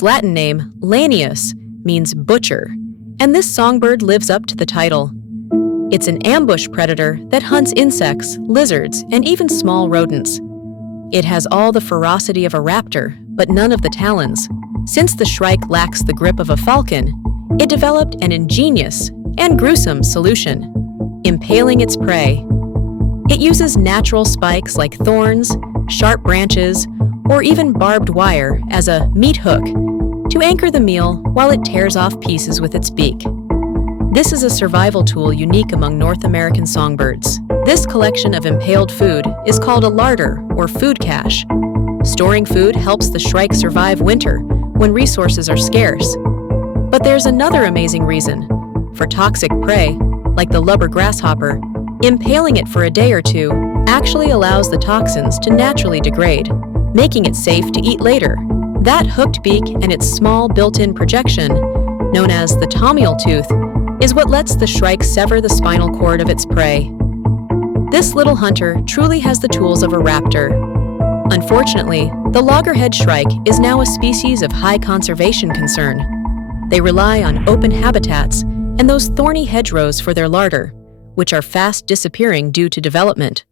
Its Latin name, Lanius, means butcher, and this songbird lives up to the title. It's an ambush predator that hunts insects, lizards, and even small rodents. It has all the ferocity of a raptor, but none of the talons. Since the shrike lacks the grip of a falcon, it developed an ingenious and gruesome solution: impaling its prey. It uses natural spikes like thorns, sharp branches, or even barbed wire as a meat hook to anchor the meal while it tears off pieces with its beak. This is a survival tool unique among North American songbirds. This collection of impaled food is called a larder or food cache. Storing food helps the shrike survive winter when resources are scarce. But there's another amazing reason. For toxic prey, like the lubber grasshopper, impaling it for a day or two actually allows the toxins to naturally degrade, making it safe to eat later. That hooked beak and its small built-in projection, known as the tomial tooth, is what lets the shrike sever the spinal cord of its prey. This little hunter truly has the tools of a raptor. Unfortunately, the loggerhead shrike is now a species of high conservation concern. They rely on open habitats and those thorny hedgerows for their larder, which are fast disappearing due to development.